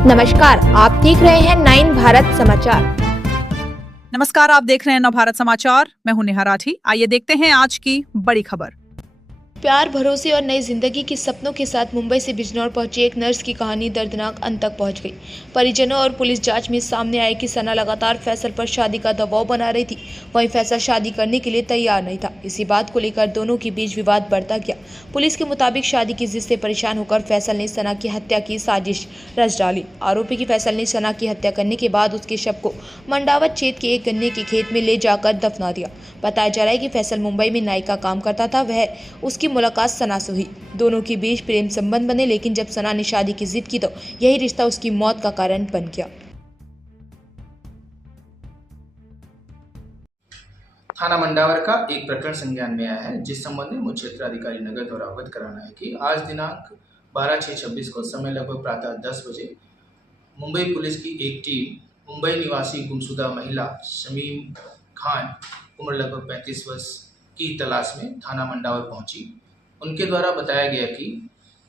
नमस्कार, आप देख रहे हैं 9 भारत समाचार। नमस्कार, आप देख रहे हैं नव भारत समाचार। मैं हूं नेहा राठी। आइए देखते हैं आज की बड़ी खबर। प्यार, भरोसे और नई जिंदगी के सपनों के साथ मुंबई से बिजनौर पहुंची एक नर्स की कहानी दर्दनाक अंत तक पहुंच गई। परिजनों और पुलिस जांच में सामने आया कि सना लगातार फैसल पर शादी का दबाव बना रही थी। वहीं फैसल शादी करने के लिए तैयार नहीं था। इसी बात को लेकर दोनों के बीच विवाद बढ़ता गया। पुलिस के मुताबिक शादी की जिद से परेशान होकर फैसल ने सना की हत्या की साजिश रच डाली। आरोपी की फैसल ने सना की हत्या करने के बाद उसके शव को मंडावत क्षेत्र के एक गन्ने के खेत में ले जाकर दफना दिया। बताया जा रहा है कि फैसल मुंबई में नाई का काम करता था। वह उसकी मुलाकात सना से हुई। दोनों के बीच प्रेम संबंध बने, लेकिन जब सना ने शादी की जिद की तो यही रिश्ता उसकी मौत का कारण बन गया। थाना मंडावर का एक प्रकरण संज्ञान में आया है, जिस संबंध में मुख्य क्षेत्र अधिकारी नगर द्वारा अवगत कराना है कि आज दिनांक 12/6/26 को समय लगभग प्रातः 10 बजे मुंबई पुलिस की एक टीम मुंबई निवासी गुमशुदा महिला शमीम खान उम्र लगभग 35 वर्ष की तलाश में थाना मंडावर पहुंची। उनके द्वारा बताया गया कि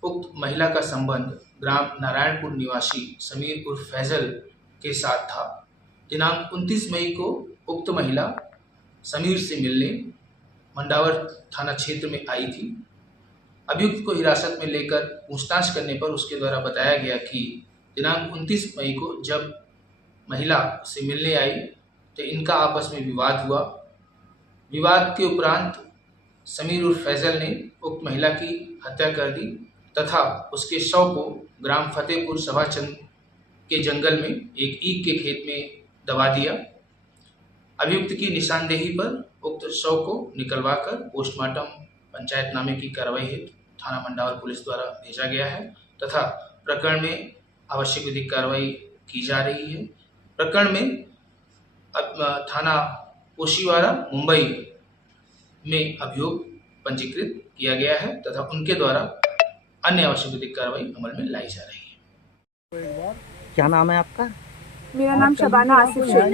उक्त महिला का संबंध ग्राम नारायणपुर निवासी समीर उर्फ फैजल के साथ था। दिनांक 29 मई को उक्त महिला समीर से मिलने मंडावर थाना क्षेत्र में आई थी। अभियुक्त को हिरासत में लेकर पूछताछ करने पर उसके द्वारा बताया गया कि दिनांक 29 मई को जब महिला से मिलने आई तो इनका आपस में विवाद हुआ। विवाद के उपरांत समीर उर्फ फैजल ने उक्त महिला की हत्या कर दी तथा उसके शव को ग्राम फतेहपुर सभाचंद के जंगल में एक ईख के खेत में दबा दिया। अभियुक्त की निशानदेही पर उक्त शव को निकलवाकर पोस्टमार्टम पंचायतनामे की कार्रवाई हेतु थाना मंडावर पुलिस द्वारा भेजा गया है तथा प्रकरण में आवश्यक विधिक कार्रवाई की जा रही है। प्रकरण में थाना ओशीवारा मुंबई में अभियोग पंजीकृत किया गया है तथा उनके द्वारा अन्य आवश्यक विधिक कार्रवाई अमल में लाई जा रही है। क्या नाम है आपका? मेरा नाम शबाना आसिफ शेख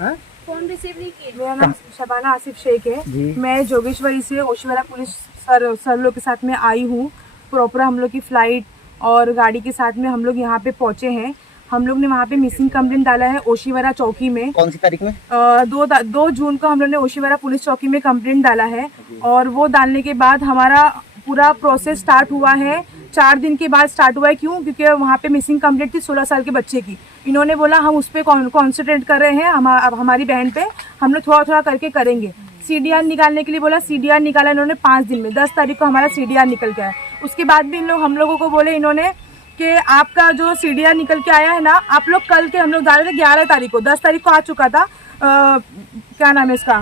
है। फोन रिसीव नहीं किए। मेरा नाम शबाना आसिफ शेख है। मैं जोगेश्वरी से ओशीवारा पुलिस सर लोग के साथ में आई हूँ। प्रॉपर हम लोग की फ्लाइट और गाड़ी के साथ में हम लोग यहाँ पे पहुँचे हैं। हम लोग ने वहाँ पे मिसिंग कंप्लेंट डाला है ओशीवारा चौकी में। कौन सी तारीख में? 2 जून को हम लोग ने ओशीवारा पुलिस चौकी में कंप्लेंट डाला है और वो डालने के बाद हमारा पूरा प्रोसेस स्टार्ट हुआ है। 4 दिन के बाद स्टार्ट हुआ है। क्यों? क्योंकि वहाँ पे मिसिंग कंप्लेंट थी 16 साल के बच्चे की। इन्होंने बोला हम उस पर कॉन्सेंट्रेट कर रहे हैं, अब हमारी बहन पे हम लोग थोड़ा थोड़ा करके करेंगे। CDR निकालने के लिए बोला, CDR निकाला इन्होंने 5 दिन में। 10 तारीख को हमारा CDR निकल गया है। उसके बाद भी हम लोगों को बोले इन्होंने कि आपका जो CDR निकल के आया है ना, आप लोग कल के हम लोग डाले थे 11 तारीख को, 10 तारीख को आ चुका था। क्या नाम है इसका,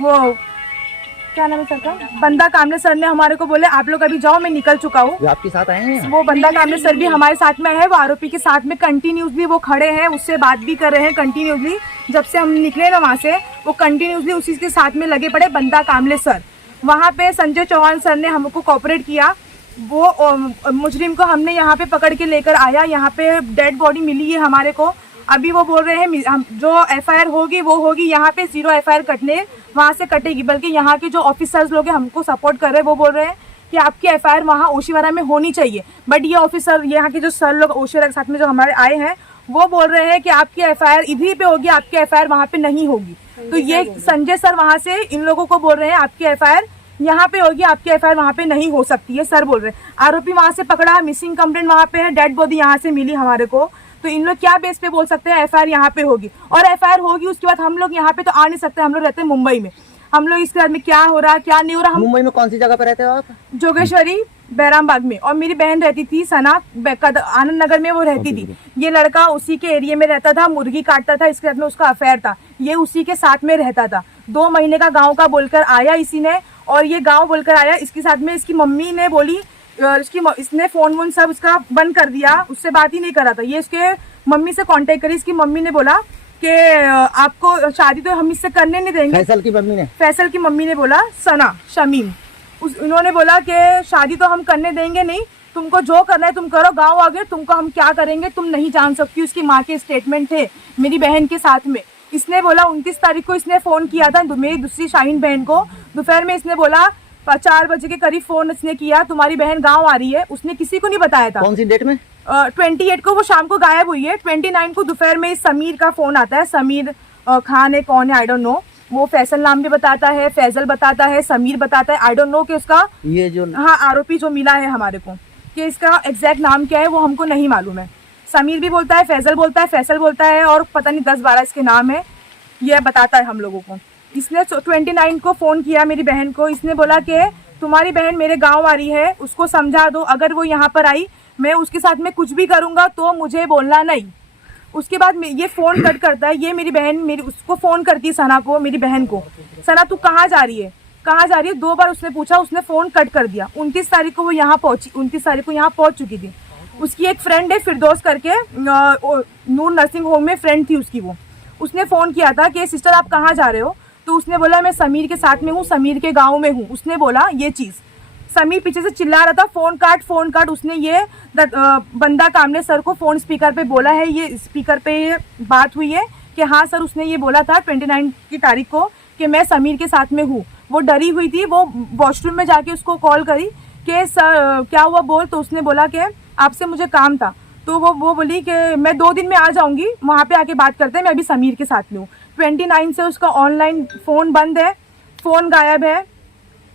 वो क्या नाम है सर का, बंदा कामले सर ने हमारे को बोले आप लोग अभी जाओ, मैं निकल चुका हूँ। वो आपके साथ आए हैं? वो बंदा कामले सर भी हमारे साथ में है। वो आरोपी के साथ में कंटिन्यूसली वो खड़े हैं, उससे बात भी कर रहे हैं कंटिन्यूसली। जब से हम निकले ना वहाँ से, वो कंटिन्यूसली उसी के साथ में लगे पड़े बंदा कामले सर। वहाँ पे संजय चौहान सर ने हमको कोऑपरेट किया। वो मुजरिम को हमने यहाँ पे पकड़ के लेकर आया। यहाँ पे डेड बॉडी मिली है हमारे को। अभी वो बोल रहे हैं जो FIR होगी वो होगी, यहाँ पे 0 FIR कटने वहाँ से कटेगी। बल्कि यहाँ के जो ऑफिसर्स लोग हैं हमको सपोर्ट कर रहे हैं, वो बोल रहे हैं कि आपकी FIR वहाँ ओशीवारा में होनी चाहिए। बट ये ऑफिसर, यहाँ के जो सर लोग ओशीवारा के साथ में जो हमारे आए हैं, वो बोल रहे हैं कि आपकी FIR इधर पे होगी, आपकी FIR वहाँ पे नहीं होगी। तो ये संजय सर वहाँ से इन लोगों को बोल रहे हैं आपकी FIR यहाँ पे होगी, आपकी FIR वहाँ पे नहीं हो सकती है। सर बोल रहे हैं आरोपी वहाँ से पकड़ा, मिसिंग कंप्लेंट वहाँ पे है, डेड बॉडी यहाँ से मिली हमारे को। तो इन लोग क्या बेस पे बोल सकते हैं FIR यहाँ पे होगी? और FIR होगी उसके बाद हम लोग यहाँ पे तो आ नहीं सकते। हम लोग रहते हैं मुंबई में। हम लोग इसके बाद में क्या हो रहा क्या नहीं हो रहा। मुंबई में कौन सी जगह पे रहते हो आप? जोगेश्वरी बैराम बाग में। और मेरी बहन रहती थी सना आनंद नगर में, वो रहती थी। ये लड़का उसी के एरिया में रहता था, मुर्गी काटता था। इसके साथ में उसका अफेयर था। ये उसी के साथ में रहता था। 2 महीने का गाँव का बोलकर आया इसी ने, और ये गाँव बोलकर आया। इसके साथ में इसकी मम्मी ने बोली, इसने फोन वोन सब उसका बंद कर दिया, उससे बात ही नहीं कर रहा था। ये इसके मम्मी से कांटेक्ट करी। इसकी मम्मी ने बोला कि आपको शादी तो हम इससे करने नहीं देंगे। फैसल की मम्मी ने बोला, सना शमीम, इन्होंने बोला कि शादी तो हम करने देंगे नहीं, तुमको जो करना है तुम करो, गाँव आ गए, तुमको हम क्या करेंगे तुम नहीं जान सकती। उसकी माँ के स्टेटमेंट थे मेरी बहन के साथ में। इसने बोला 29 तारीख को इसने फोन किया था मेरी दूसरी शाहीन बहन को। दोपहर में इसने बोला 4 बजे के करीब फोन उसने किया, तुम्हारी बहन गांव आ रही है। उसने किसी को नहीं बताया था। कौन सी डेट में? 28 को वो शाम को गायब हुई है। 29 को दोपहर में समीर का फोन आता है। समीर खान है, कौन है आई डोंट नो। वो फैसल नाम भी बताता है, फैजल बताता है, समीर बताता है। आई डोंट नो कि उसका ये जो हाँ आरोपी जो मिला है हमारे को, कि इसका एग्जैक्ट नाम क्या है वो हमको नहीं मालूम है। समीर भी बोलता है, फैजल बोलता है, फैसल बोलता है, और पता नहीं 10-12 इसके नाम है। ये बताता है हम लोगों को। इसने 29 को फ़ोन किया मेरी बहन को। इसने बोला कि तुम्हारी बहन मेरे गांव आ रही है, उसको समझा दो, अगर वो यहाँ पर आई मैं उसके साथ में कुछ भी करूँगा तो मुझे बोलना नहीं। उसके बाद ये फ़ोन कट करता है। ये मेरी बहन उसको फ़ोन करती है, सना को, मेरी बहन को, सना तू कहाँ जा रही है, कहाँ जा रही है, 2 बार उसने पूछा। उसने फ़ोन कट कर दिया। 29 तारीख को वो यहाँ पहुँची, 29 तारीख को यहाँ पहुँच चुकी थी। उसकी एक फ्रेंड है फिरदौस करके, नूर नर्सिंग होम में फ्रेंड थी उसकी। वो उसने फ़ोन किया था कि सिस्टर आप कहाँ जा रहे हो, तो उसने बोला मैं समीर के साथ में हूँ, समीर के गांव में हूँ। उसने बोला ये चीज़। समीर पीछे से चिल्ला रहा था फ़ोन काट फ़ोन काट। उसने ये बंदा कामले सर को फ़ोन स्पीकर पे बोला है, ये स्पीकर पे ये बात हुई है कि हाँ सर, उसने ये बोला था 29 की तारीख को कि मैं समीर के साथ में हूँ। वो डरी हुई थी। वो वॉशरूम में जाके उसको कॉल करी कि सर क्या हुआ बोल, तो उसने बोला कि आपसे मुझे काम था। तो वो बोली कि मैं 2 दिन में आ जाऊंगी, वहाँ पे आके बात करते हैं, मैं अभी समीर के साथ में हूँ। 29 से उसका ऑनलाइन फ़ोन बंद है, फ़ोन गायब है,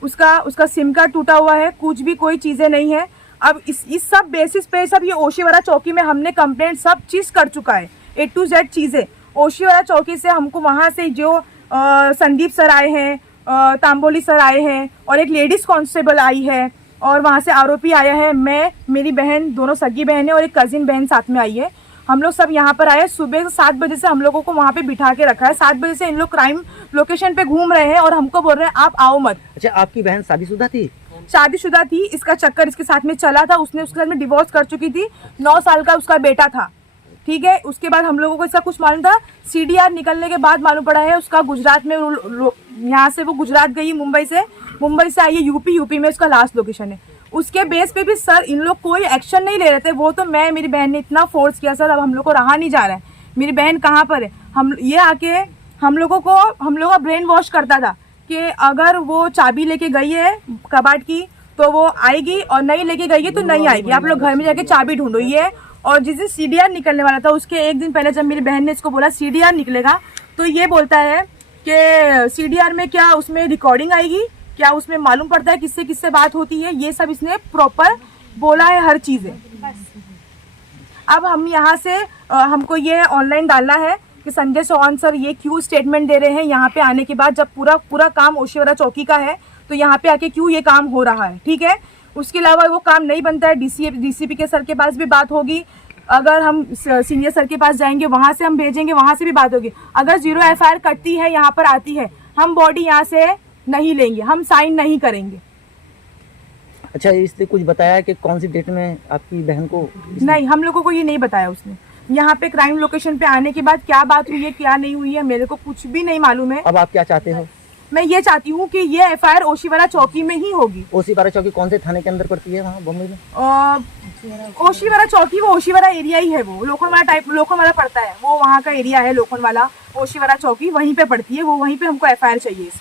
उसका सिम कार्ड टूटा हुआ है, कुछ भी कोई चीज़ें नहीं है। अब इस सब बेसिस पे सब ये ओशीवाड़ा चौकी में हमने कंप्लेंट सब चीज़ कर चुका है, A to Z चीज़ें। ओशीवाड़ा चौकी से हमको वहाँ से जो संदीप सर आए हैं, तांबोली सर आए हैं, और एक लेडीज़ कांस्टेबल आई है, और वहाँ से आरोपी आया है, मैं, मेरी बहन, दोनों सगी बहन है, और एक कजिन बहन साथ में आई है। हम लोग सब यहाँ पर आए। सुबह 7 बजे से हम लोगों को वहाँ पे बिठा के रखा है। 7 बजे से इन लोग क्राइम लोकेशन पे घूम रहे हैं और हमको बोल रहे हैं आप आओ मत। अच्छा, आपकी बहन शादीशुदा थी? शादीशुदा थी। इसका चक्कर इसके साथ में चला था। उसने उसके साथ में डिवोर्स कर चुकी थी। 9 साल का उसका बेटा था, ठीक है। उसके बाद हम लोगों को इसका कुछ मालूम था। CDR निकलने के बाद मालूम पड़ा है उसका गुजरात में, यहाँ से वो गुजरात गई, मुंबई से आई है यूपी में उसका लास्ट लोकेशन है। उसके बेस पे भी सर इन लोग कोई एक्शन नहीं ले रहे थे। वो तो मेरी बहन ने इतना फोर्स किया सर, अब हम लोग को रहा नहीं जा रहा है, मेरी बहन कहाँ पर है। ये आके हम लोगों का ब्रेन वॉश करता था कि अगर वो चाबी लेके गई है कबाट की तो वो आएगी, और नहीं लेके गई है तो नहीं आएगी। आप लोग घर में जाके चाबी ढूंढो। ये और जिस दिन CDR निकलने वाला था उसके एक दिन पहले जब मेरी बहन ने इसको बोला CDR निकलेगा, तो ये बोलता है कि CDR में क्या उसमें रिकॉर्डिंग आएगी, क्या उसमें मालूम पड़ता है किससे किससे बात होती है। ये सब इसने प्रॉपर बोला है हर चीज़ें। अब हम यहाँ से हमको ये ऑनलाइन डालना है कि संजय चौहान सर ये क्यों स्टेटमेंट दे रहे हैं यहाँ पे आने के बाद, जब पूरा काम ओशीवाड़ा चौकी का है, तो यहाँ पे आके क्यों ये काम हो रहा है, ठीक है। उसके अलावा वो काम नहीं बनता है, DCP के सर के पास भी बात होगी। अगर हम सीनियर सर के पास जाएंगे, वहाँ से हम भेजेंगे, वहाँ से भी बात होगी। अगर 0 FIR कटती है, यहाँ पर आती है, हम बॉडी यहाँ से नहीं लेंगे, हम साइन नहीं करेंगे। अच्छा, इसने कुछ बताया कि कौन सी डेट में आपकी बहन को? नहीं, हम लोगों को ये नहीं बताया उसने। यहाँ पे क्राइम लोकेशन पे आने के बाद क्या बात हुई है क्या नहीं हुई है मेरे को कुछ भी नहीं मालूम है। अब आप क्या चाहते हो? मैं ये चाहती हूँ कि ये FIR ओशीवाड़ा चौकी में ही होगी। ओशीवाड़ा चौकी कौन से थाने के अंदर पड़ती है वहाँ बम्बई में? ओशीवाड़ा चौकी वो ओशीवाड़ा एरिया ही है, वो लोखंडवाला पड़ता है, वो वहाँ का एरिया है लोखंडवाला। ओशीवाड़ा चौकी वहीं पे पड़ती है, वो वहीं पे हमको FIR चाहिए इसकी।